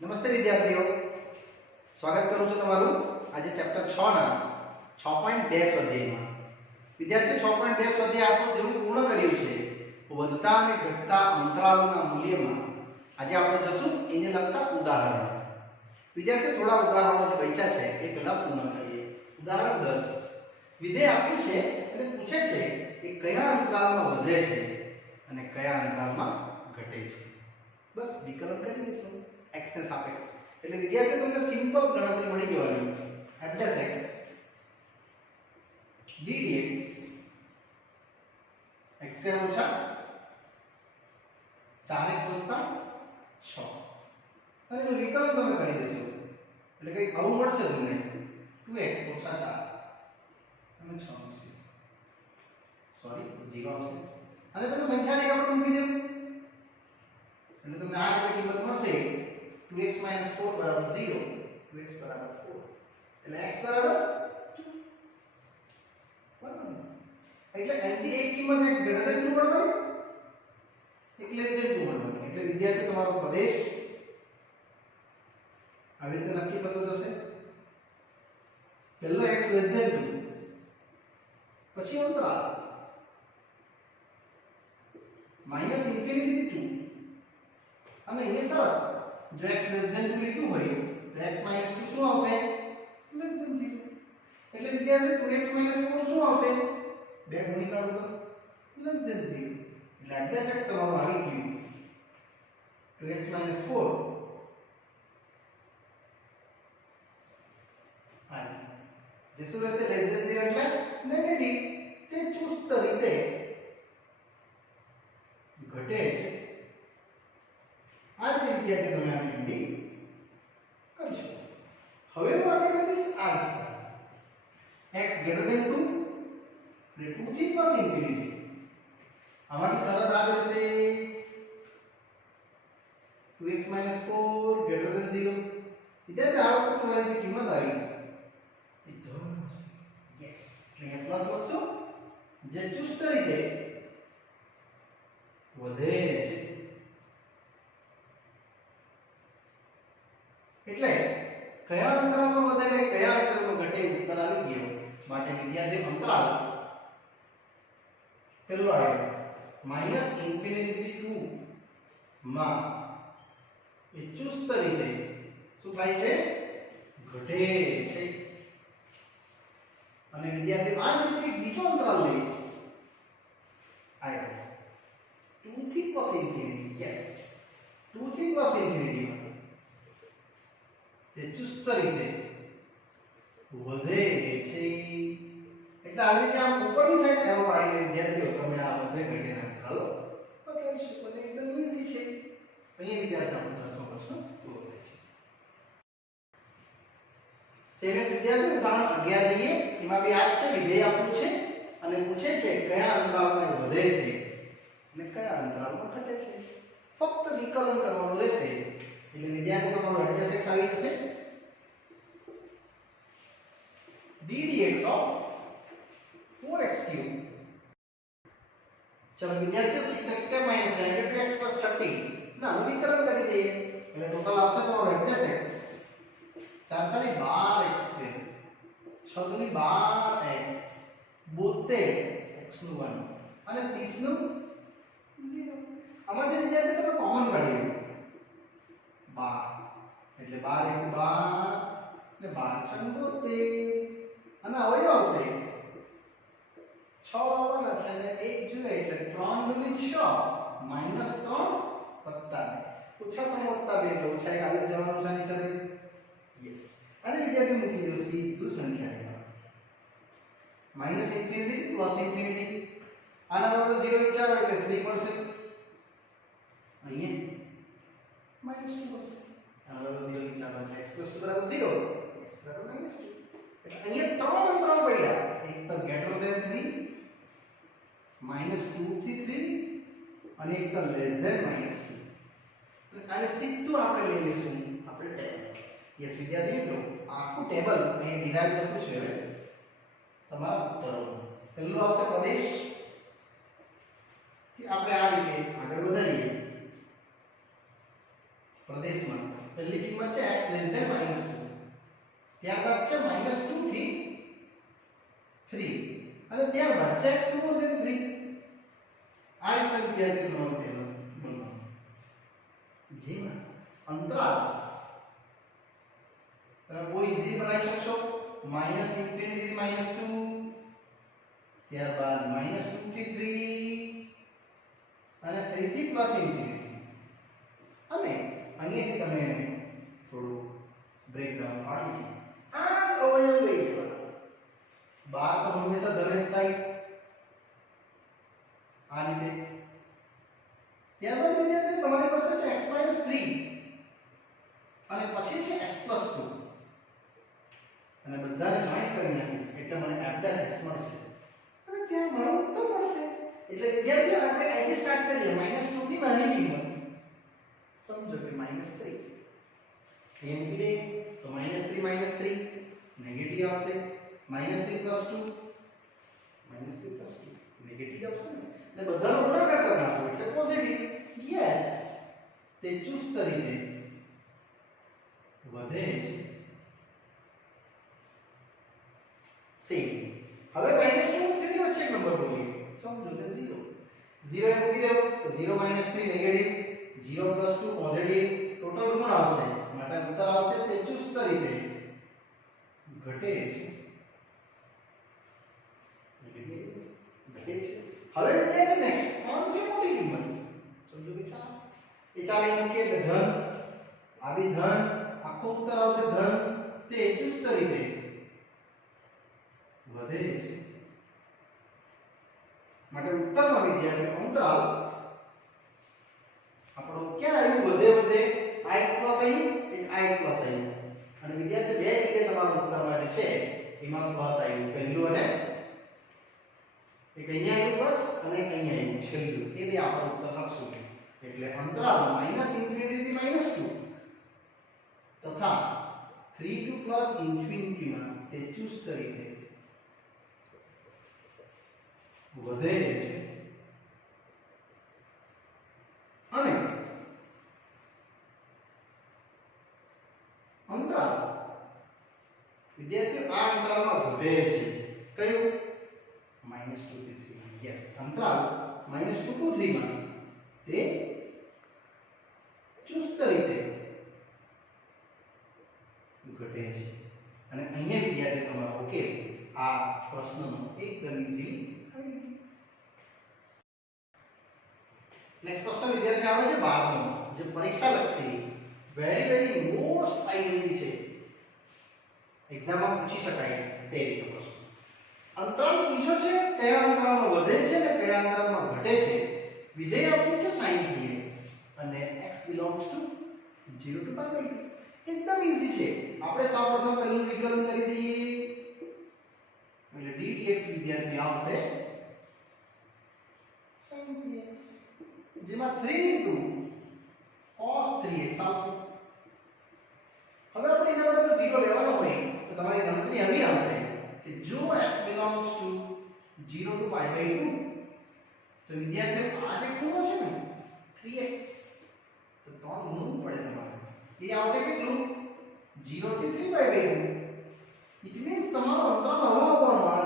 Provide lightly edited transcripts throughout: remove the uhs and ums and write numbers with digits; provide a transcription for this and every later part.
નમસ્તે વિદ્યાર્થીઓ, સ્વાગત કરું છું તમારું આજે ચેપ્ટર 6 ના 6.2 સ્વાધ્યાયમાં. વિદ્યાર્થીઓ, 6.2 સ્વાધ્યાય આપણું જેવું પૂર્ણ કર્યું છે. વધતા અને ઘટતા અંતરાલોના મૂલ્યમાં આજે આપણે જશું એને લગતા ઉદાહરણો. વિદ્યાર્થીઓ, થોડા ઉદાહરણો જે બચ્યા છે એ પહેલા પૂર્ણ કરીએ. ઉદાહરણ 10. વિધેય આપ્યું છે અને પૂછે છે કે કયા અંતરાલમાં વધે છે અને કયા અંતરાલમાં ઘટે છે. બસ વિકલન કરી દઈશું x ને સાપેક્ષ. એટલે વિદ્યાર્થીઓ, તમને સિમ્પલ ગણતરી મળી જવાની. f' d dx x² ઓછા 4x વત્તા 6 અને એનું વિકલન તમે કરી દેશો એટલે કંઈક આવું મળશે તમને. 2x ઓછા 4 અને 6 આવશે, સોરી 0 આવશે અને તમે સંખ્યાને એક પર મૂકી દેવું એટલે તમને આ રીતે કિંમત મળશે. 2x - 4 બરાબર 0, 2x બરાબર 4 એટલે x બરાબર 2. બરાબર ને? એટલે અહીંથી એક કિંમત x ગ્રેટર ધેન 2 મળવાની, એક લેસ ધેન 2 મળવાની. એટલે વિદ્યાર્થી, તમારો પ્રદેશ આવી રીતે નક્કી થતો જશે. પહેલો x લેસ ધેન 2, પછી અંતરાલ માઈનસ ઇન્ફિનિટી થી 2 અને અહીંયા સરળ, જો x લેસ ધેન 2 લીધું હોય તો x - 2 શું આવશે? Less than 0. એટલે વિદ્યાર્થી, 2x - 4 શું આવશે? બે ગુણિકાર કરો, લેસ ધેન 0. એટલે એડ્રેસ x તમારું આવી ગયું 2x - 4 આવી. જે શું રહેશે? લેસ ધેન 0 એટલે નેગેટિવ. તે ચુસ્ત રીતે ઘટે છે. આ રીતે વિદ્યાર્થી તમે આને એન્ડિંગ કરી શકો. હવે હું આગળ વધીશ આ વિસ્તાર. x ગ્રેટર ધેન 2 એટલે 2 થી પ્લસ ઇન્ફિનિટી. આમાંથી શરત આ રહેશે 2x - 4 ગ્રેટર ધેન 0. વિદ્યાર્થી, આ વખતે તમારી જે કિંમત આવી એ ધન આવશે. યસ, એટલે પ્લસ લખશો જે ચુસ્ત રીતે વધે છે. એટલે કયા અંતરાલમાં વધે અને કયા અંતરાલમાં ઘટે ઉત્તર આવી ગયો. માટે વિદ્યાર્થી, અંતરાલ પેલો આવ્યો માઈનસ ઇન્ફિનિટી થી 2 માં એ ચુસ્ત રીતે શું થાય છે? ઘટે છે. અને વિદ્યાર્થી, આ જ રીતે બીજો અંતરાલ લઈશ. આવ્યો 2 થી પ્લસ ઇન્ફિનિટી. યસ, 2 થી પ્લસ ઇન્ફિનિટી તે ચુસ્ત રીતે વધે છે. એટલે આવી રીતે આમ ઉપરની સાઈડ એરો પાડીને વિદ્યાર્થીઓ તમે આ વધે ઘટેના અંતરાલો બતાવી શકો. અને એકદમ ઈઝી છે. અહીંયા વિદ્યાર્થી આપણો 10મો પ્રશ્ન પૂરો થાય છે. સેવેસ વિદ્યાર્થીઓ, ઉદાહરણ 11 જઈએ. એમાં બી આ જ છે, વિધેય આપ્યું છે અને પૂછે છે કયા અંતરાલમાં વધે છે અને કયા અંતરાલમાં ઘટે છે. ફક્ત વિકલન કરવાનું રહેશે. એટલે વિદ્યાર્થી, તમારું એડ્રેસ x આવી જશે d dx of 4x3. ચલો વિદ્યાર્થીઓ, 6x² - 72x + 30 ના વિકલન કરી દઈએ એટલે ટોટલ આવશે તમારો એડ્રેસ x 4 તારી 12x², 6 દુની 12x, 72 x નું 1 અને 30 નું 0. આમાંથી વિદ્યાર્થી તમે કોમન કાઢી લો 12 એટલે 12 * 12 ને 12 × 72 અને અવયવ આવશે 6 આવવાના છે અને 1 જોઈએ એટલે 3 દુની 6 -3 + 2 ઓછા 3 + 2 એટલે ઓછા 1 આવી જવાનું છે આની સાથે. યસ, અને વિદ્યાર્થી મૂકી દો સીધું સંખ્યાની માઈનસ ઇન્ફિનિટી પ્લસ ઇન્ફિનિટી. આના બરાબર 0 વિચારો એટલે 3 મળશે. અહીંયા -2 મળશે. આના બરાબર 0 વિચારો એટલે x + 2 બરાબર 0, x બરાબર -2. એટલે અહીંયા ત્રણ અંતરાલ પડ્યા. એક તો ગ્રેટર ધેન 3, -2 થી 3 અને એક તો લેસ ધેન -2. એટલે આને સીધું આપણે લઈ લઈશું આપણે ટેબલ. યસ વિદ્યાર્થી મિત્રો, આખું ટેબલ અહીં ડિરાઈવ થતું છે. હવે તમારા ઉત્તરો પહેલું આવશે પ્રદેશ થી આપણે આ રીતે આગળ વધારીએ પ્રદેશમાં પહેલી કિંમત છે x -2, ત્યારબાદ છે -2 થી 3 અને ત્યારબાદ છે x > 3. આ રીતે વિદ્યાર્થી તમારું ટેબલ બનાવો, જેમાં અંતરાલ તમે બહુ ઈઝી બનાવી શકશો. -∞ થી -2, ત્યારબાદ -2 થી 3 અને 3 થી +∞. અને અહીંયાથી તમે થોડું બ્રેકડાઉન પાડી આ જ અવયવ લઈ લેવાના. 12 તો હંમેશા ધન જ થાય આ રીતે. ત્યારબાદ વિદ્યાર્થી તમારી પાસે છે x - 3 અને પછી છે x + 2 અને બધાને જોઈન્ટ કરી નાખીશ એટલે મને f' મળશે અને ત્યાં મારો ઉત્તર મળશે. એટલે વિદ્યાર્થીઓ આપણે અહીંથી સ્ટાર્ટ કરીએ -2 થી નાની કિંમત. સમજો કે -3 એમ કે તો -3 - 3 નેગેટિવ આવશે, -3 + 2 નેગેટિવ આવશે ને, એટલે બધાનો ગુણાકાર કરી નાખો એટલે પોઝિટિવ. યસ, તે ચુસ્ત રીતે વધે છે. સેમ. હવે -2 અને 3 ની વચ્ચે એક નંબર બોલીએ. સમજો કે 0 0 એ મૂકી દેવો તો 0 - 3 નેગેટિવ, 0 + 2 પોઝિટિવ, ટોટલ ગુણ આવશે માટે ઉત્તર આવશે તે ચુસ્ત રીતે ઘટે છે. ઘટે છે. હવે વિદ્યાર્થી નેક્સ્ટ સૌથી મોટી કિંમત સમજો કે 4. એ 4 એ મૂકીએ એટલે ધન, આવી ધન આખો ઉત્તર આવશે ધન, તે ચુસ્ત રીતે વધે છે. માટે ઉત્તરમાં વિદ્યાર્થી અંતરાલ આપણો ક્યાં આવ્યું? વધે વધે આ એક પ્લસ આવ્યું, એક આ એક પ્લસ આવ્યું અને વિદ્યાર્થી બે જગ્યાએ તમારો ઉત્તરમાં જે છે એમાં પ્લસ આવ્યું, પહેલું અને એક અહીંયા આવ્યું પ્લસ અને એક અહીંયા આવ્યું છેલ્લું. એ બે આપણે ઉત્તર લખશું. એટલે અંતરાલ -∞ થી -2 તથા 3 to +∞ માં તે ચુસ્ત રીતે વધે છે. અને અંતરાલ વિદ્યાર્થીઓ આ અંતરાલમાં ઘટે છે. કયું? -2 થી 3. યસ, અંતરાલ -2 to 3 માં તે ચુસ્ત રીતે ઘટે છે. અને અહીંયા વિદ્યાર્થી તમારો ઉકેલ આ પ્રશ્નનો એકદમ ઈઝીલી આવી ગયો. નેક્સ્ટ પ્રશ્ન વિદ્યાર્થી આવે છે 12મો, જે પરીક્ષા લક્ષી વેરી મોસ્ટ આઈએમપી છે, એક્ઝામમાં પૂછી શકાય તે રીતે પ્રશ્ન. અંતરાલ પૂછ્યો છે કયા અંતરાલમાં વધે છે અને કયા અંતરાલમાં ઘટે છે. વિધેય આપ્યું છે sin dx અને x belongs to 0 to pi by 2. એકદમ ઈઝી છે. આપણે સૌપ્રથમ પહેલું વિકલન કરી દઈએ એટલે d dx વિદ્યાર્થી આવશે sin dx, જેમાં 3 cos 3x આવશે. હવે આપણે એના બદલે 0 લેવાનો હોય તો તમારી ગણતરી આવી આવશે કે જો x belongs to 0 to pi by 2 તો વિદ્યાર્થીઓ આ જે ખૂણો છે ને 3x તો 3 ગુણવું પડે તમારે. એ આવશે કેટલું? 0 થી 3 pi by 2. ઇટ મીન્સ તમારો અંતરાલ આવવાનો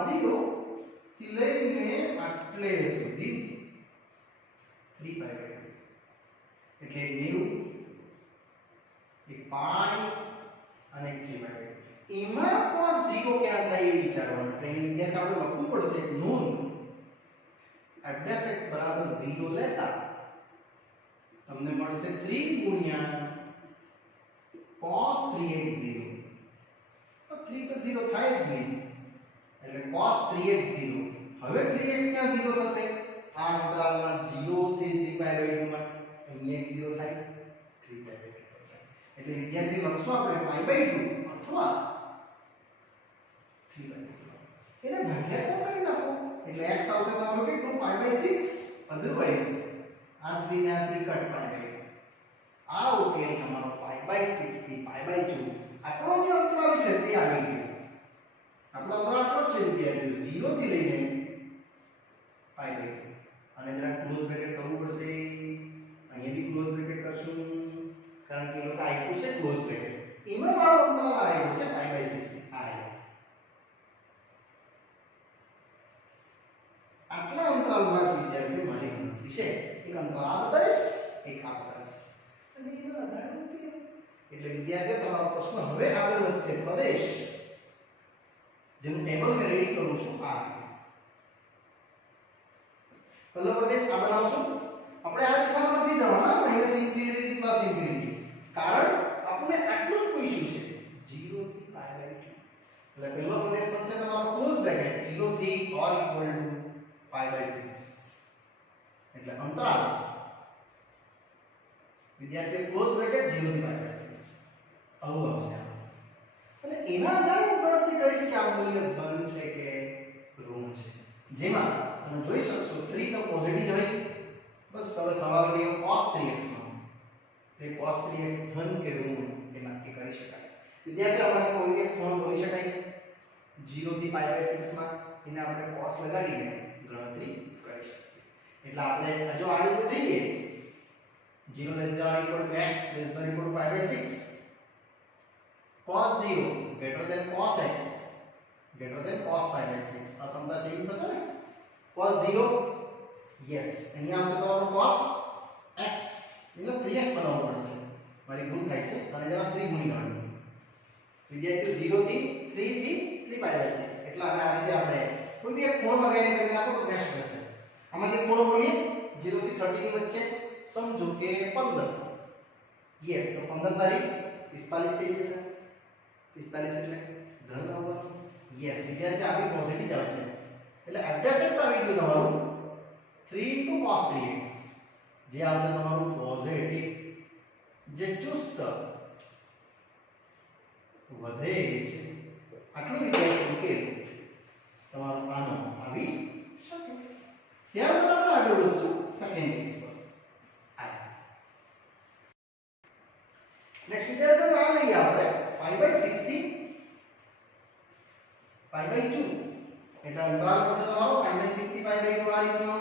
0 થી લઈને આટલે સુધી 3 pi by 2 એટલે 90, એક પાઈ અને એક 3 pi by 2. એમાં cos 0 ક્યાં થાય એ વિચારવાનું. એટલે એ વિદ્યાર્થી આપણે લખવું પડશે નોંધ f' બરાબર 0 લેતા તમને મળશે 3 ગુણ્યા cos 3x 0. તો 3 તો 0 થાય જ નહીં એટલે cos 3x 0. હવે 3x ક્યાં 0 થશે? આ અંતરાલમાં 0 થી 3 pi by 2 માં અહીંયા 0 થાય 3 pi by 2 થાય. એટલે વિદ્યાર્થી લખશું આપણે pi by 2 અથવા 3 by 2. એને ભાગાકાર કરી નાખો એટલે x આવશે તમારો કેટલું? pi by 6. અધરવાઇઝ આ 3 ને આ 3 કટ pi by 2. આ ઉકેલ તમારો pi by 6 થી pi by 2 આપણો જે અંતરાલ છે તે આવી ગયો. આપણો અંતરાલ આટલો છે વિદ્યાર્થીઓ 0 થી લઈને pi by 2. અને જરા ક્લોઝ બ્રેકેટ કરવું પડશે. અહીંયા બી ક્લોઝ બ્રેકેટ કરશું કારણ કે ક્લોઝ બ્રેકેટ એમાં મારો અંતરાલ આવ્યો છે π/6 આવ્યો. આટલા અંતરાલમાં વિદ્યાર્થીઓ મારી ગણતરી છે. એક અંતરાલ આ બતાવીશ, એક આ બતાવીશ અને એના આધારે ઉકેલ. એટલે વિદ્યાર્થીઓ તમારો પ્રશ્ન હવે આગળ વધશે. પ્રદેશ જેનું ટેબલ મેં રેડી કરું છું આ પહેલો પ્રદેશ આ બનાવશું. આપણે આ દિશામાં નથી જવાના -∞ થી +∞, કારણ આપણે આટલું જ પૂછ્યું છે 0 થી π/2. એટલે પહેલો પ્રદેશ બનશે તમારો ક્લોઝ બ્રેકેટ 0 થી or equal to π/6. એટલે અંતરાલ વિદ્યાર્થીઓ ક્લોઝ બ્રેકેટ 0 થી π/6 આવું આવશે. અને એના આધારે હું ગણતરી કરીશ કે આ મૂલ્ય ધન છે કે ઋણ છે. જેમાં તમે જોઈ શકશો 3 તો પોઝિટિવ હોય. બસ હવે સવાલ રહ્યો cos 3x નો. તે cos 3x ધન કે ઋણ એ નક્કી કરી શકાય. વિદ્યાર્થીઓ આપણે કોઈ એક ખૂણો બોલી શકાય 0 થી π/6 માં એને આપણે cos લગાડીને ગણતરી કરી શકીએ. એટલે આપણે જો આ રીતે જઈએ 0 ≤ x ≤ π/6 cos 0 greater than cos x greater than cos π/6 આ સમતા ચેન્જ થશે ને. cos 0 યસ અહીંયા આવશે તમારો cos x એટલે 3x બનાવવું પડશે. મારી ભૂલ થાય છે અને જરા 3 ગુણી કાઢવું. વિદ્યાર્થીઓ 0 થી 3 થી 3π/6 એટલે હવે આ રીતે આપણે કોઈ બી એક ખૂણો લગાવીને કરી નાખો તો બેસ્ટ રહેશે. આમાંથી ખૂણો બોલીએ 0 થી 30 ની વચ્ચે સમજો કે 15. યસ તો 15 તારીખ 45 થઈ જશે. 45 એટલે ધન આવવાનું. યસ વિદ્યાર્થી આવી પોઝિટિવ આવશે. એટલે f(x) આવી ગયું તમારું 3 * cos 3x જે આવશે તમારું પોઝિટિવ. જે ચુસ્ત વધે છે આટલું વિદ્યાર્થી ઉકેલ તમારો આનો આવી શકે. ત્યારબાદ આપણે આગળ વધશું સેકન્ડ કેસ પર. નેક્સ્ટ વિદ્યાર્થીઓ આ લઈએ આપણે π/6 થી π/2 એટલે અંતરાલ પડશે તમારો π/6 થી π/2 આ રીતનો.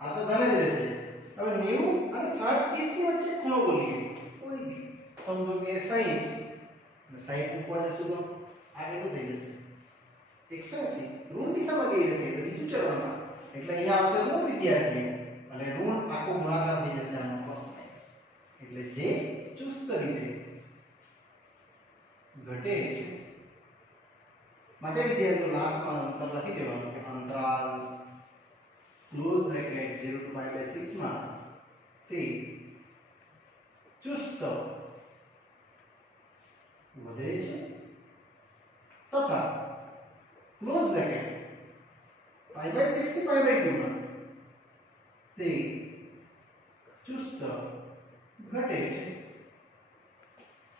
આ તો ધન જ રહેશે. હવે 90 અને 60 30 ની વચ્ચે ખૂણો બોલીએ કોઈ બી સમજો કે 60 અને 60 ઉપર જશું તો આ કેટલું થઈ જશે 180. ઋણ દિશામાં ગઈ રહેશે એટલે બીજું ચલણમાં એટલે અહીંયા આવશે ઋણ વિદ્યાર્થી અને ઋણ આખો ગુણાકાર થઈ જશે આનો cos x. એટલે જે ચુસ્ત રીતે ઘટે છે માટે વિદ્યાર્થીઓ લાસ્ટમાં અંતર લખી દેવાનું કે અંતરાલ ક્લોઝ બ્રેકેટ 0 to π/6 માં તે ચુસ્ત વધે છે તથા ક્લોઝ બ્રેકેટ π/6 થી π/2 માં તે ચુસ્ત ઘટે છે.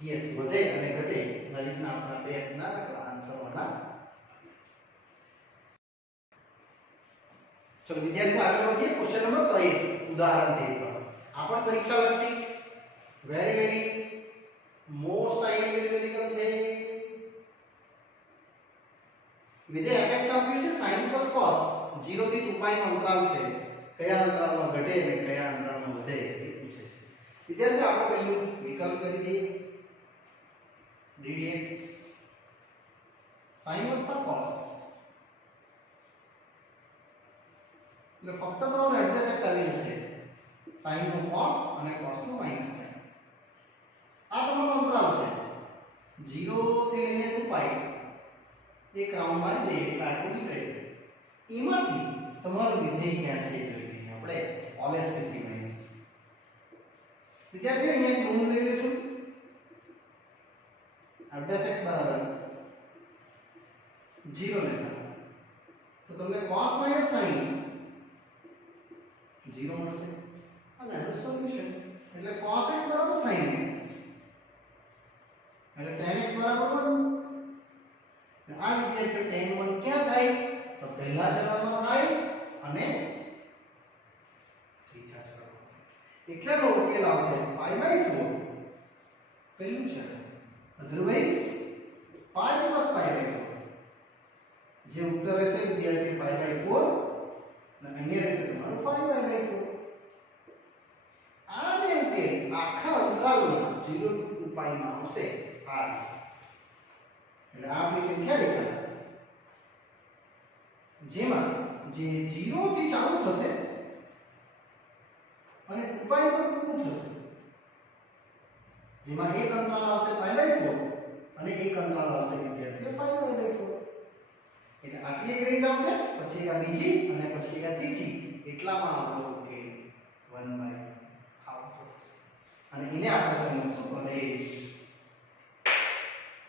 યસ વધે અને ઘટે ગણિતના આપણા બે નાનકડા આન્સર વાળા. ચલો વિદ્યાર્થીઓ આગળ વધીએ. ક્વેશ્ચન નંબર 3 ઉદાહરણ 3 પર આ પણ પરીક્ષા લક્ષી વેરી મોસ્ટ આઈએમપી છે. વિધેય fx આપ્યું છે sin plus cos 0 થી 2π નો અંતરાલ છે. કયા અંતરાલમાં ઘટે અને કયા અંતરાલમાં વધે એ પૂછે છે. વિદ્યાર્થીઓ આપણે પહેલું વિકલ્પ કરી દઈએ ddx sin વત્તા cos એટલે ફક્ત તમારું એડજસ્ટ આવી જશે. sin નું cos અને cos નું માઈનસ sin. આ તમારો અંતરાલ છે 0 થી લઈને 2π એક રાઉન્ડ મારી દઈએ એટલે આટલું નીકળે. એમાંથી તમારું વિધેય ક્યાં છે એ જોઈ લઈએ આપણે ઓલેસ્ટીસી માઈનસ. વિદ્યાર્થીઓ અહીંયા એક નોંધ લઈ લેશું f(x) બરાબર 0 લેતા તો તમને cos - sin 0 મળશે અને એનું સોલ્યુશન એટલે cos x બરાબર sin x એટલે tan x બરાબર 1. આ વિદ્યાર્થીઓ tan 1 ક્યાં થાય તો પહેલા ચલણમાં થાય અને ત્રીજા ચલણમાં. એટલેનો ઉકેલ આવશે π/4 પહેલું ચલણ અધરવાઇઝ π + π/4 જે ઉત્તર રહેશે વિદ્યાર્થી π/4 અને અહીંયા રહેશે તમારું 5/4. આ બે ઉકેલ આખા અંતરાલમાં 0 to 2π માં આવશે આ રીતે. એટલે આ આપણી સંખ્યા રેખા જેમાં જે 0 થી ચાલુ થશે અને 2π પર પૂરું થશે, જેમાં એક અંતરાલ આવશે π/4 અને એક અંતરાલ આવશે વિદ્યાર્થીઓ 5π/4. એટલે આટલી એક રીત આવશે, પછી આ બીજી અને પછી આ ત્રીજી, એટલામાં આપણો ઉકેલ 1/2 આવતો હશે. અને એને આપણે સમજીશું પ્રદેશ.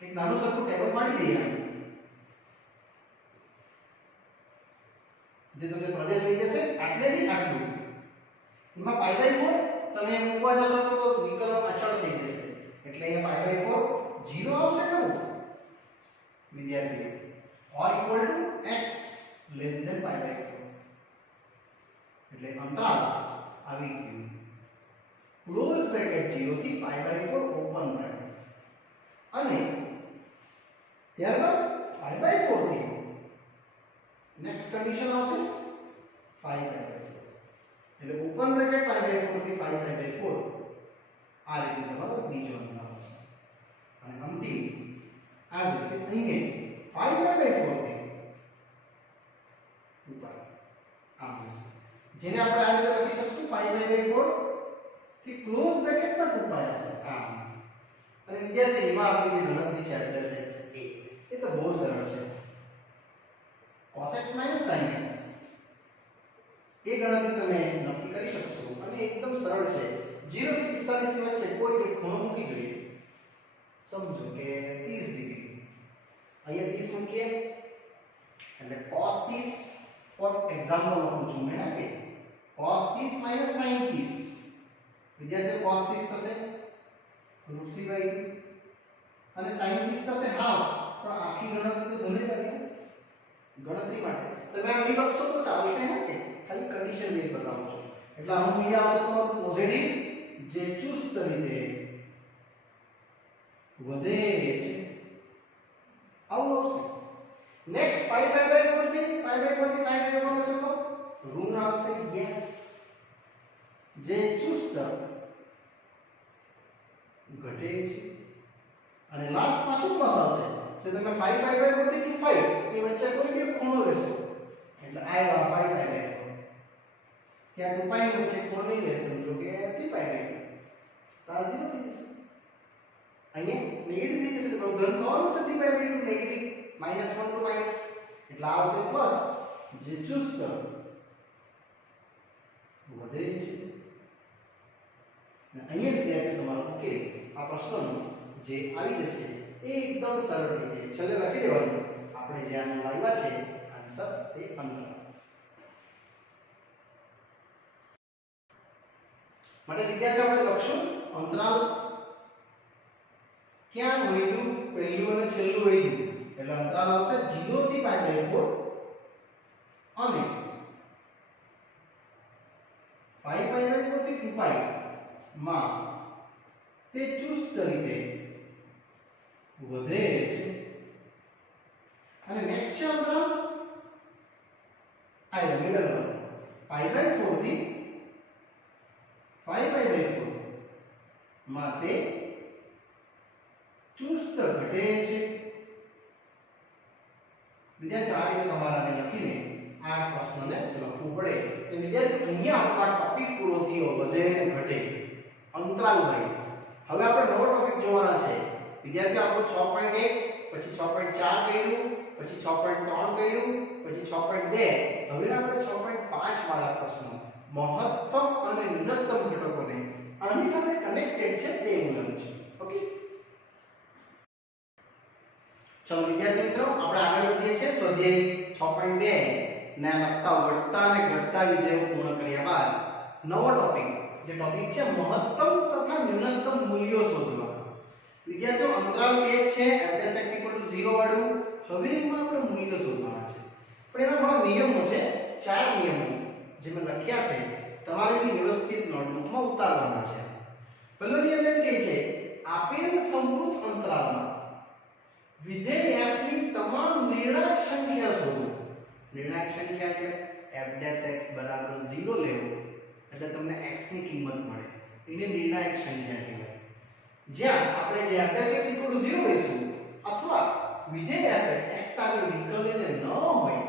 એક નાનું સરખું ટેબલ પાડી દઈએ જે તમને પ્રદેશ લઈ જશે આટલેથી આટલું. એમાં π/4 તમે મૂકવા જશો તો વિકલન અચળ થઈ જશે, એટલે અહીંયા π/4 0 આવશે ખરું વિદ્યાર્થીઓ, or equal to x less than π/4. એટલે અંતરાલ આવી ગયું ક્લોઝ બ્રેકેટ 0 થી π/4 ઓપન બ્રેકેટ, અને ત્યારબાદ π/4 થી નેક્સ્ટ કન્ડિશન આવશે 5π/4. એટલે ઓપન બ્રેકેટ π/4 થી 5π/4 આ રીતે તમારો બીજો અંતરાલ આવશે. અને અંતિમ આ જ રીતે અહીંયા 5π/4 થી 2π આમ હશે, જેને આપણે આ રીતે લખી શકશું 5π/4 થી ક્લોઝ બ્રેકેટમાં 2π આવશે આમ. અને વિદ્યાર્થી એમાં આપણી જે ગણતરી છે એટલે x એ તો બહુ સરળ છે. cos x - sin x એ ગણતરી તમે નક્કી કરી શકશો અને એકદમ સરળ છે. 0 થી 45 ની વચ્ચે કોઈ એક ખૂણો મૂકી જોઈએ. સમજો કે 30 ડિગ્રી, અહીંયા 30 મૂકીએ એટલે cos 30 ફોર એક્ઝામ્પલ લખું છું મેં કે cos 30 - sin 30. વિદ્યાર્થીઓ cos 30 થશે √3/2 અને sin 30 થશે હાફ. પણ આખી ગણતરી તો ધોને જ આવી ગણતરી માટે તમે આ નહીં લખશો તો ચાલશે હે કે ખાલી કન્ડિશન બેઝ બતાવું છું. એટલે આનું મૂલ્ય આવશે તમારું પોઝિટિવ, જે ચુસ્ત રીતે વધે છે આવું આવશે. નેક્સ્ટ 5π/4 થી 5π/4 થશે તો ઋણ આવશે યસ, જે ચુસ્ત ઘટે છે. અને લાસ્ટ પાછું પ્લસ આવશે. તો તમે 5π/4 થી 2π ની વચ્ચે કોઈ બે ખૂણો લેશો એટલે આ 5π/4, ત્યાં 2π ની વચ્ચે ખૂણો નહીં લેશો સમજો કે 3π/4 તો આ 0 થઈ જશે. અહીંયા નેગેટિવ થઈ જશે તો ધન થવાનું છે 3π/2 નેગેટિવ -1 to માઈનસ, એટલે આવશે પ્લસ, જે ચુસ્ત વધે છે. અને અહીંયા વિદ્યાર્થી તમારો ઉકેલ આ પ્રશ્નનો જે આવી જશે એકદમ સરળ રીતે છેલ્લે લખી દેવાનું આપણે જે આનું લાવ્યા છે આન્સર તે અંતરાલ. માટે વિદ્યાર્થીઓ આપણે લખશું અંતરાલ ક્યાં વધ્યું, પહેલું અને છેલ્લું વધ્યું એટલે અંતરાલ આવશે 0 થી π/4 અને 5π/4 થી 2π માં તે ચુસ્ત રીતે વધે છે. અને નેક્સ્ટ છે અંતરાલ આ મિડલ વન π/4 થી 5π/4 માં તે ચુસ્ત ઘટે છે. વિદ્યાર્થીઓ આ રીતે તમારાને લખીને આ પ્રશ્નને લખવું પડે. તો વિદ્યાર્થીઓ અહીંયા આપણો આ ટોપિક પૂરો થયો, વધે અને ઘટે અંતરાલ વાઇઝ. હવે આપણે નવો ટોપિક જોવાના છે વિદ્યાર્થીઓ. આપણું 6.1 પછી 6.4 કર્યું, પછી 6.3 કર્યું, પછી 6.2. હવે આપણે 6.5 વાળા પ્રશ્નો મહત્તમ અને ન્યૂનતમ ઘટકોને આની સાથે કનેક્ટેડ છે તે મુજબ છે. ઓકે, ચલો વિદ્યાર્થી મિત્રો આપણે આગળ વધીએ છીએ. સ્વાધ્યાય 6.2 ને લગતા વધતા અને ઘટતા વિધેયો પૂર્ણ કર્યા બાદ નવો ટોપિક, જે ટોપિક છે મહત્તમ તથા ન્યૂનતમ મૂલ્યો શોધવા. વિદ્યાર્થીઓ અંતરાલ 1 છે fx 0 વાળું. હવે એમાં આપણે મૂલ્યો શોધવાના છે, પણ એના ઘણા નિયમો છે, 4 નિયમો જે મેં લખ્યા છે, તમારે એ વ્યવસ્થિત નોટબુકમાં ઉતારવાના છે. પહેલો નિયમ એમ કહે છે આપેલ સંપૂર્ણ અંતરાલમાં વિધેય f ની તમામ નિર્ણાયક સંખ્યા શોધો. નિર્ણાયક સંખ્યા એટલે f'x 0 લેવો એટલે તમને x ની કિંમત મળે. એને નિર્ણાયક સંખ્યા કહેવાય. જ્યાં આપણે જે f(x) 0 લઈશું અથવા વિધેય f x આગળ વિકલ્યને ન હોય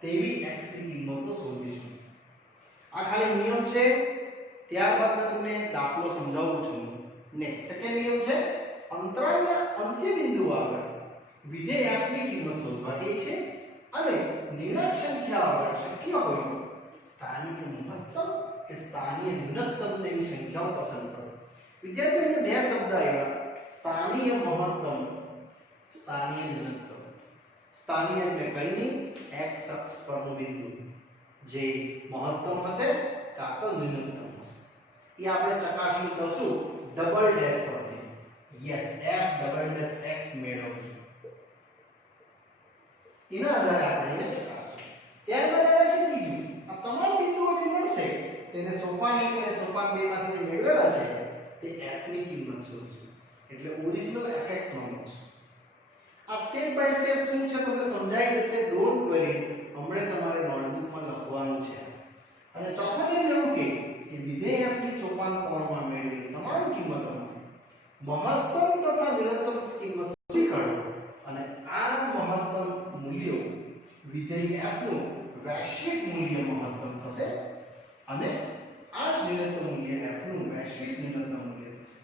તેવી x ની કિંમતો શોધીશું. આ ખાલી નિયમ છે. ત્યારબાદ મેં તમને દાખલો સમજાવું છું. નેક્સ્ટ સેકન્ડ નિયમ છે અંતરાલના અંત્ય બિંદુ આગળ વિધેય f ની કિંમત શોધવાની છે અને નિર્ણાયક સંખ્યા આગળ શક્ય હોય સ્થાનિય મહત્તમ કે સ્થાનિય ન્યૂનતમ તેવી સંખ્યાઓ પસંદ કરો. વિદ્યાર્થીઓને બે શબ્દ આવ્યા સ્થાનિય મહત્તમ, સ્થાનિય ન્યૂનતમ. સ્થાનિય એટલે કઈ નહીં, x અક્ષ પરનું બિંદુ જે મહત્તમ હશે કાં તો ન્યૂનતમ હશે. એ આપણે ચકાસણી કરશું ડબલ ડેશ પરથી. Yes, f double dash x મેળવશું. એના આધારે આપણે એને ચકાસશું. ત્યારબાદ આવે છે ત્રીજું. આ તમામ બિંદુઓ જે મળશે તેને સોપાન 1 અને સોપાન 2 માંથી જે મેળવેલા છે તે f ની કિંમત શોધશું. એટલે ઓરિજિનલ fx માં મૂકશું. આ સ્ટેપ બાય સ્ટેપ શું છે તમને સમજાઈ જશે. ડોન્ટ વરી, હમણાં તમારે નોટબુકમાં લખવાનું છે. અને ચોથા નિયમ એવું કે વિધેય f ની સોપાન 3 માં મેળવેલી તમામ કિંમતોમાંથી મહત્તમ તથા ન્યૂનતમ કિંમત શોધી કાઢો અને આ મહત્તમ મૂલ્યો વિધેય f નું વૈશ્વિક મૂલ્ય મહત્તમ થશે અને આ જ ન્યૂનતમ મૂલ્ય f નું વૈશ્વિક ન્યૂનતમ મૂલ્ય થશે.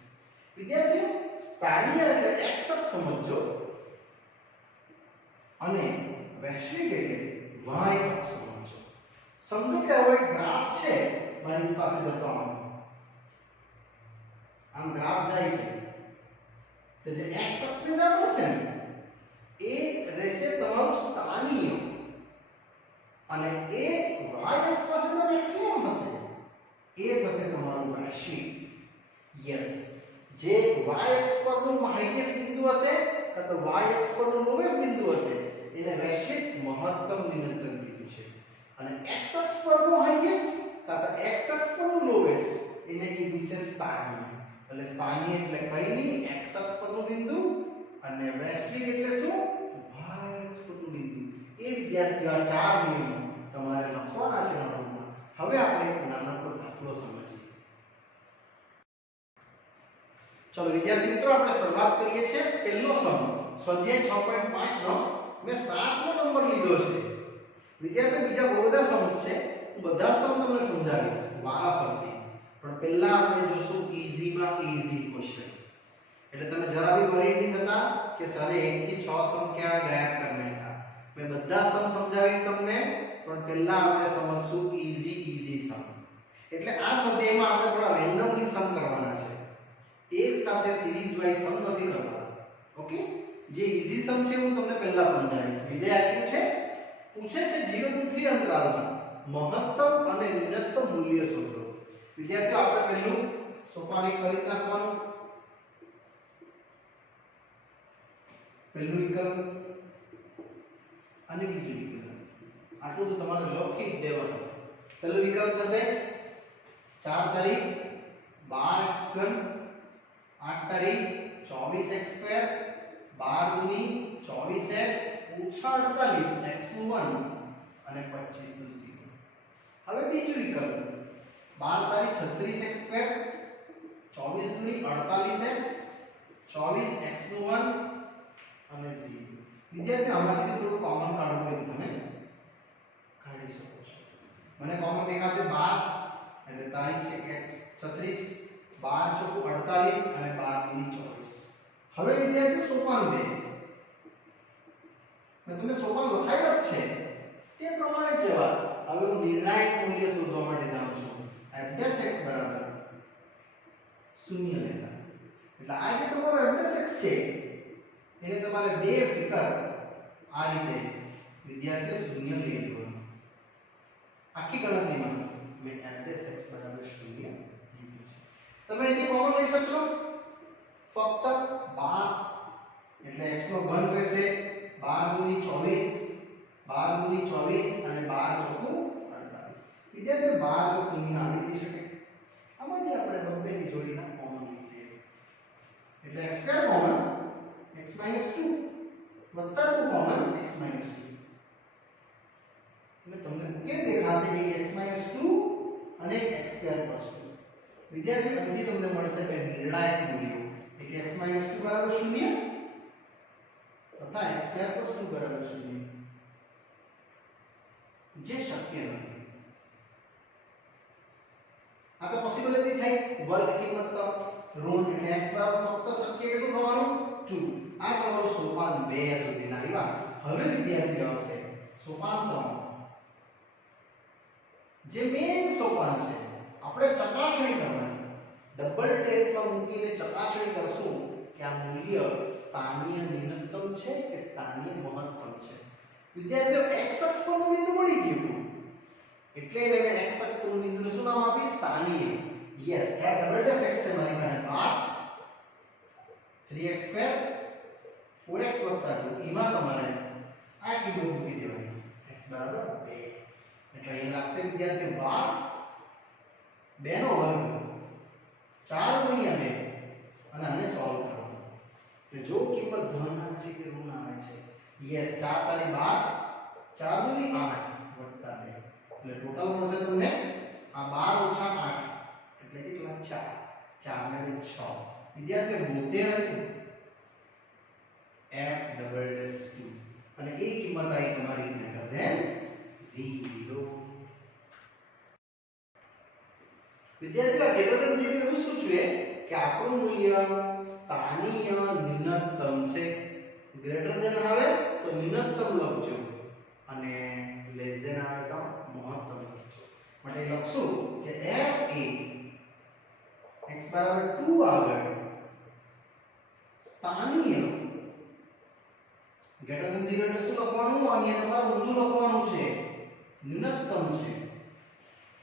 વિદ્યાર્થીઓ, સ્થાનિય એટલે x અક્ષ સમજો અને વૈશ્વિક એટલે y અક્ષ સમજો. સમજો કે હવે ગ્રાફ છે મારી પાસે જતો આમ ગ્રાફ જાય છે તો જે x અક્ષ ની અંદર મળશે ને એ રહેશે તમારું સ્થાનિય અને એ y અક્ષ પાસેનો મેક્સિમમ હશે એ થશે તમારું વૈશ્વિક. યસ, જે y અક્ષ પરનું હાઈએસ્ટ બિંદુ હશે કાં તો y અક્ષ પરનું લોએસ્ટ બિંદુ હશે એને વૈશ્વિક મહત્તમ ન્યૂનતમ કીધું છે અને x અક્ષ પરનું હાઈએસ્ટ કાં તો x અક્ષ પરનું લોએસ્ટ એને કીધું છે સ્થાનિય. એટલે સ્થાનિય એટલે કઈ નહીં, x અક્ષ પરનું બિંદુ અને વૈશ્વિક એટલે શું, y અક્ષ પરનું બિંદુ. એ વિદ્યાર્થીઓ આ ચાર નિયમો તમારે લખવાના છે નોટબુકમાં. હવે આપણે એક નાનકડો દાખલો સમજીએ. ચલો વિદ્યાર્થી મિત્રો, આપણે શરૂઆત કરીએ છીએ. પહેલો સમ સ્વાધ્યાય 6.5 નો મેં 7મો નંબર લીધો છે. વિદ્યાર્થીઓ, બીજા બહુ બધા સમ્સ છે, હું બધા સમ તમને સમજાવીશ વારાફરતી. પણ પહેલા આપણે જોશું ઈઝીમાં ઈઝી ક્વેશ્ચન. એટલે તમે જરા બી વરી નહીં થતા કે સરે 1 થી 6 સમ ક્યાં ગાયબ કરી નાખ્યા. મેં બધા સમ સમજાવીશ તમને, પણ પહેલા આપણે સમજશું ઈઝી સમ. એટલે આ સ્વાધ્યાયમાં આપણે થોડા રેન્ડમલી સમ કરવાના છે. એક સાથે સિરીઝ વાઇઝ સમ નથી કરવાના. ઓકે, જે ઈઝી સમ છે હું તમને પહેલા સમજાવીશ. વિધેય આપ્યું છે, પૂછે છે 0 થી 3 અંતરાલમાં મહત્તમ અને ન્યૂનતમ મૂલ્ય શોધો. વિદ્યાર્થીઓ, આપણે પહેલું સોપાન 1 કરી નાખવાનું. પહેલું વિકલ્પ અને બીજું વિકલ્પ, આટલું તો તમારે લખી જ દેવાનું. પહેલું વિકલ્પ થશે 4 તારીખ 12x3 8 તારીખ 24x2 12 દૂની 24x ઓછા 48 x નું 1 અને 25 નું 0. હવે બીજું વિકલ્પ 12 તારીખ 36x2 24 દૂની 48x 24 x નું 1 અને 0. વિદ્યાર્થીઓ, આમાંથી થોડું કોમન કાઢવું હોય તો તમે કાઢી શકો છો. મને કોમન દેખાશે 12 એટલે તારીખ છે x 36 12 ચોક 48 અને 12 દૂની 24. હવે વિદ્યાર્થીઓ, સોપાન 2 મેં તમને સોપાન લખાવ્યો જ છે તે પ્રમાણે જ જવાબ. હવે હું નિર્ણાયક મૂલ્ય શોધવા માટે જાઉં છું. f' બરાબર 0 લેતા. એટલે આ જે તમારો f' છે એને તમારે બે ફિકર આ રીતે વિદ્યાર્થીઓ 0 લઈ લેવાનું. આખી ગણતરીમાં મેં f' બરાબર 0 લીધું છે. તમે અહીંથી કોમન લઈ શકશો. ફક્ત 12 એટલે x નો ઘન રહેશે 12 દૂની 24 12 દૂની 24 અને 12 ચોકું 48. વિદ્યાર્થીઓ, 12 તો 0 આવી નહીં શકે. આમાંથી આપણે બબ્બેની જોડીના કોમન લઈએ એટલે x² કોમન x - 2 વત્તા 2 કોમન x - 2. એટલે તમને કેમ દેખાશે એક x - 2 અને એક x² પર છે. વિદ્યાર્થી અહીંથી તમને મળશે કે નિર્ણાયક મૂલ્યો એક x - 2 બરાબર 0 તથા x સ્ક્વેર + 2 બરાબર 0 જે શક્ય નથી. આ તો પોસિબલ જ નહીં થાય. વર્ગ કિંમત ઋણ એટલે x બરાબર ફક્ત શક્ય કેટલું થવાનું 2. આ તમારું સોપાન 2 સુધી આવ્યા. હવે વિદ્યાર્થીઓ આવશે સોપાન 3 જે મેઈન સોપાન છે. આપણે ચકાસણી કરવાની ડબલ ટેસ્ટમાં મૂકીને ચકાસણી કરશું કે આ મૂલ્ય સ્થાનીય ન્યૂનતમ છે કે સ્થાનીય મહત્તમ છે. વિદ્યાર્થીઓ x અક્ષ પરનું બિંદુ મળી ગયું એટલે એને મેં x અક્ષ પરનું બિંદુનું શું નામ આપી? સ્થાનીય. યસ, આ ડબલ ટેસ્ટ x છે મારી પાસે 12 3x2 4x 2 એમાં તમારે આ કિંમત મૂકી દેવાની x બરાબર 2 એટલે અહીં લાગશે વિદ્યાર્થીઓ 12 2 નો વર્ગ 4 ગુણ્યા 2 અને આને સોલ્વ કરવાનું. એટલે જો કિંમત ધન આવે છે કે ઋણ આવે છે? યસ, 4 તારી 12 4 દુની 8 વત્તા 2 એટલે ટોટલ મળશે તમને આ 12 ઓછા 8 એટલે કેટલા? 4 4 ને 6 વિદ્યાર્થીઓ 72 f ડબલ ડેશ 2 અને એ કિંમત આવી તમારી ગ્રેટર ધેન 0. વિદ્યાર્થીઓ ગ્રેટર ધેન 0 એવું સૂચવે કે આપણું મૂલ્ય સ્થાનીય ન્યૂનતમ છે. ગ્રેટર ધેન આવે તો ન્યૂનતમ લખજો અને લેસ ધેન આવે તો મહત્તમ લખજો. માટે લખશું કે f એ x બરાબર 2 આગળ સ્થાનીય ગ્રેટર ધેન 0 એટલે શું લખવાનું? અહીંયા તમારે ઊંધું લખવાનું છે, ન્યૂનતમ છે.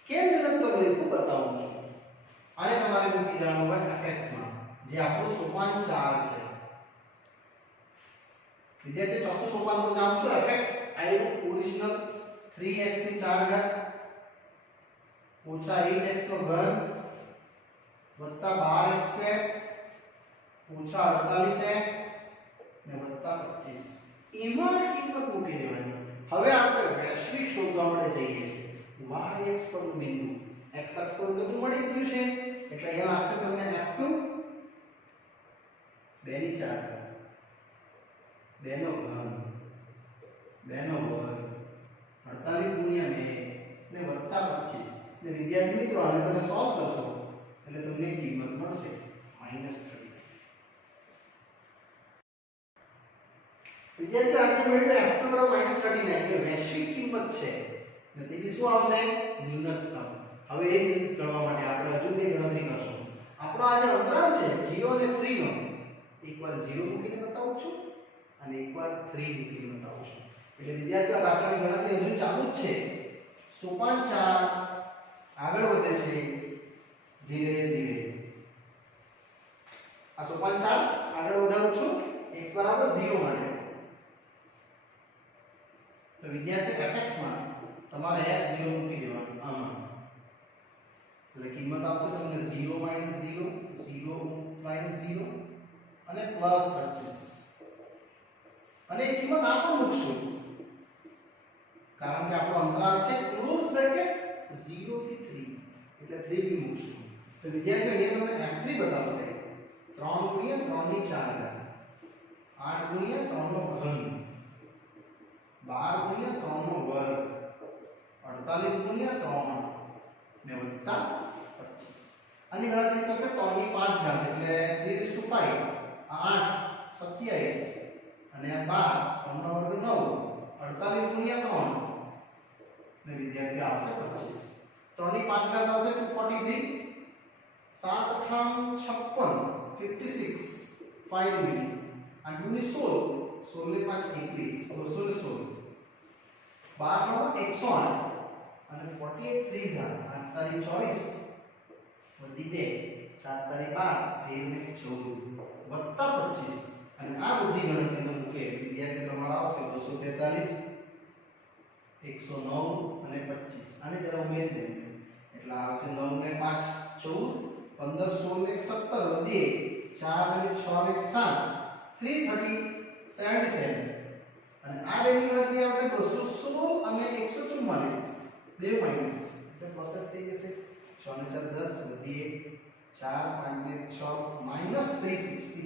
કેમ ન્યૂનતમ લખ્યું બતાવું છું. આને તમારે મૂકી દેવાનું હોય fx માં જે આપણું સોપાન 4 છે. વિદ્યાર્થી ચોથું સોપાન પર જાઉં છું. fx આવ્યું ઓરિજિનલ 3x ની 4 ઘાત ઓછા 8x નો ઘન વત્તા 12x સ્ક્વેર ઓછા 48x ને વત્તા 25 એમાં કિંમત મૂકી દેવાની. હવે આપણે વૈશ્વિક શોધવા માટે જઈએ છીએ. y અક્ષ પરનું બિંદુ x અક્ષ પરનું બિંદુ મળી ગયું છે એટલે અહીંયા આવશે તમને f2 2 ની 4 2 નો ઘન 2 નો વર્ગ 48 ગુણ્યા 2 ને વત્તા 25 ને વિદ્યાર્થી મિત્રો આને તમે સોલ્વ કરશો એટલે તમને કિંમત મળશે -30. વિદ્યાર્થીઓ આજે મળ્યું f2 બરાબર -39 એ વૈશ્વિક કિંમત છે ને તેથી શું આવશે? ન્યૂનતમ. હવે એ ગણવા માટે આપણે હજુ બે ગણતરી કરશું. આપણો આ જે અંતરાલ છે 0 અને 3 નો એકવાર 0 મૂકીને બતાવું છું અને એકવાર 3 મૂકીને બતાવું છું. એટલે વિદ્યાર્થીઓ આ દાખલાની ગણતરી હજુ ચાલુ જ છે. સોપાન 4 આગળ વધે છે ધીરે ધીરે. આ સોપાન 4 આગળ વધારું છું x બરાબર 0 માટે. તો વિદ્યાર્થી fx માં તમારે f0 મૂકી દેવાનું આમાં એટલે કિંમત આવશે તમને 0 - 0 0 - 0 અને +25 અને કિંમત આ પણ મૂકશું કારણ કે આપણો અંતરાલ છે ક્લોઝ બ્રેકેટ 0 થી 3 એટલે 3 બી મૂકશું. તો વિદ્યાર્થીઓ અહીંયા તમને f3 બતાવશે 3 ગુણ્યા 3 ની 4 ઘાત 8 ગુણ્યા 3 નો ઘન 12 ગુણ્યા 3 નો વર્ગ 48 ગુણ્યા 3 ને વત્તા 25 આની ગણતરી થશે 3 ની 5 ઘાત એટલે 3/5 આ 8 27 અને આ 12 3 નો વર્ગ 9 48 ગુણ્યા 3 ને વિદ્યાર્થી આવશે 25 3 ની 5 ઘાત આવશે 243 7 8 56 5 મિનિટ આ 2 ની 16 16 ને 5 21 216 12 નો 108 અને 48 3 8 તારી 24 વધી 2 4 તારી 12 13 ને 14 વત્તા 25 અને આ બધી ગણતરી તમે મૂકે વિદ્યાર્થી તમારો આવશે 243 109 અને 25 આને જરા ઉમેરી દેજો એટલે આવશે 9 ને 5 14 15 16 ને 17 વધી 4 ને 6 ને 7 330 77 અને આ બેની ગણતરી આવશે 216 અને 144 બે માઈનસ એટલે પ્લસ થઈ જશે 6 ને 4 10 વધી 1 4 5 ને 6 માઈનસ 360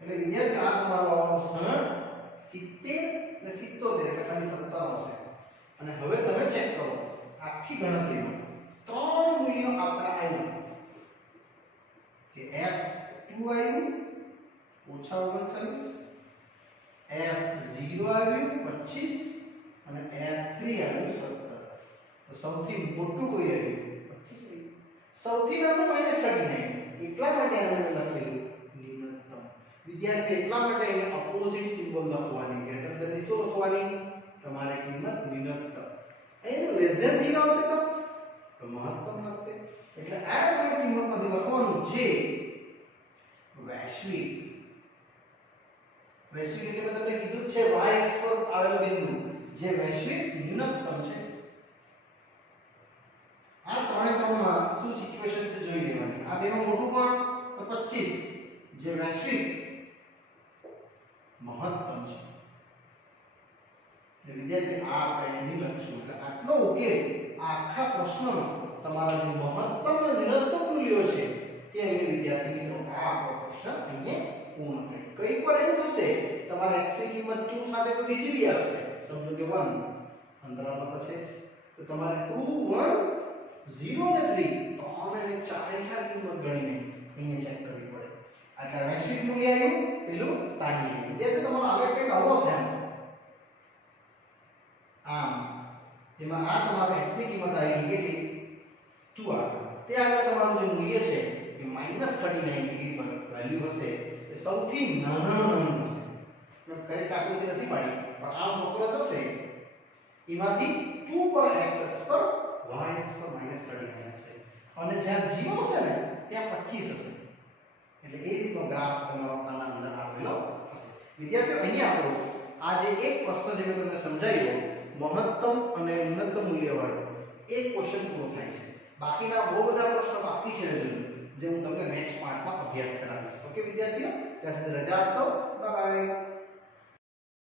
એટલે વિદ્યાર્થી આ તમારો આવવાનો સરળ 70 ને 77 એટલે ખાલી 17 આવશે અને હવે તમે ચેક કરો આખી ગણતરીમાં ત્રણ મૂલ્યો આપણા આવ્યા કે f2 આવ્યું ઓછા 39 f0 આવ્યું 25 અને f3 આવ્યું 17 તો સૌથી મોટું કોઈ આવ્યું 25 સૌથી નાનું -39 એટલા માટે આપણે લખેલું ન્યૂનતમ વિદ્યાર્થી એટલા માટે એને ઓપોઝિટ સિમ્બોલ લખવાની ગ્રેટર ધેન ની શું લખવાની તમારે કિંમત ન્યૂનતમ અહીં લેસ ધેન થી આવતે તો મહત્તમ લખતે એટલે આ તમારે કિંમતમાંથી લખવાનું જે વૈશ્વિક એટલે મેં તમને કીધું છે y અક્ષ પર આવેલું બિંદુ જે વૈશ્વિક ન્યૂનતમ છે આ ત્રણે ત્રણમાં શું સિચ્યુએશન છે જોઈ લેવાની આ બેમાં મોટું કોણ તો 25 જે વૈશ્વિક મહત્તમ છે એટલે વિદ્યાર્થી આ આપણે અહીં લખશું એટલે આટલો ઉકેલ આખા પ્રશ્નમાં તમારા જે મહત્તમ અને ન્યૂનતમ મૂલ્યો છે તે અહીં વિદ્યાર્થી મિત્રો આ આપણો પ્રશ્ન અહીં પૂર્ણ થાય કઈ પર એમ થશે તમારે x ની કિંમત 2 સાથે તો બીજી બી આવશે સમજો કે 1 અંતરાલમાં તો છે તો તમારે 2 1 0 ને 3 તો આને ચારે ચાર કિંમત ગણીને અહીંયા ચેક કરવી પડે એટલે વૈશ્વિક મૂલ્ય આવ્યું પેલું સ્થાનિક વિદ્યાર્થી તમારો આગળ કંઈક આવો છે આમ એમાં આ તમારે x ની કિંમત આવી કેટલી 2 આવે તે આગળ તમારું જે મૂલ્ય છે એ -39 ડિગ્રી પર વેલ્યુ હશે એ સૌથી નાનું હશે મેં કરેક્ટ આકૃતિ નથી પાડી પણ આમ વક્ર થશે એમાંથી 2 પર x અક્ષ પર y અક્ષ પર -39 હશે અને જ્યાં 0 હશે ને ત્યાં 25 હશે એટલે એ રીતનો ગ્રાફ તમારો આના અંદર આપેલો હશે વિદ્યાર્થીઓ અહીંયા આપણો આ જે એક પ્રશ્ન જે મેં તમને સમજાવ્યો મહત્તમ અને ન્યૂનતમ મૂલ્ય વાળો એક ક્વેશ્ચન પૂરો થાય છે બાકીના બહુ બધા પ્રશ્નો બાકી છે જે હું તમને નેક્સ્ટ પાર્ટમાં અભ્યાસ કરાવીશ ઓકે વિદ્યાર્થીઓ ત્યાં સુધી રજા આપશો બાય બાય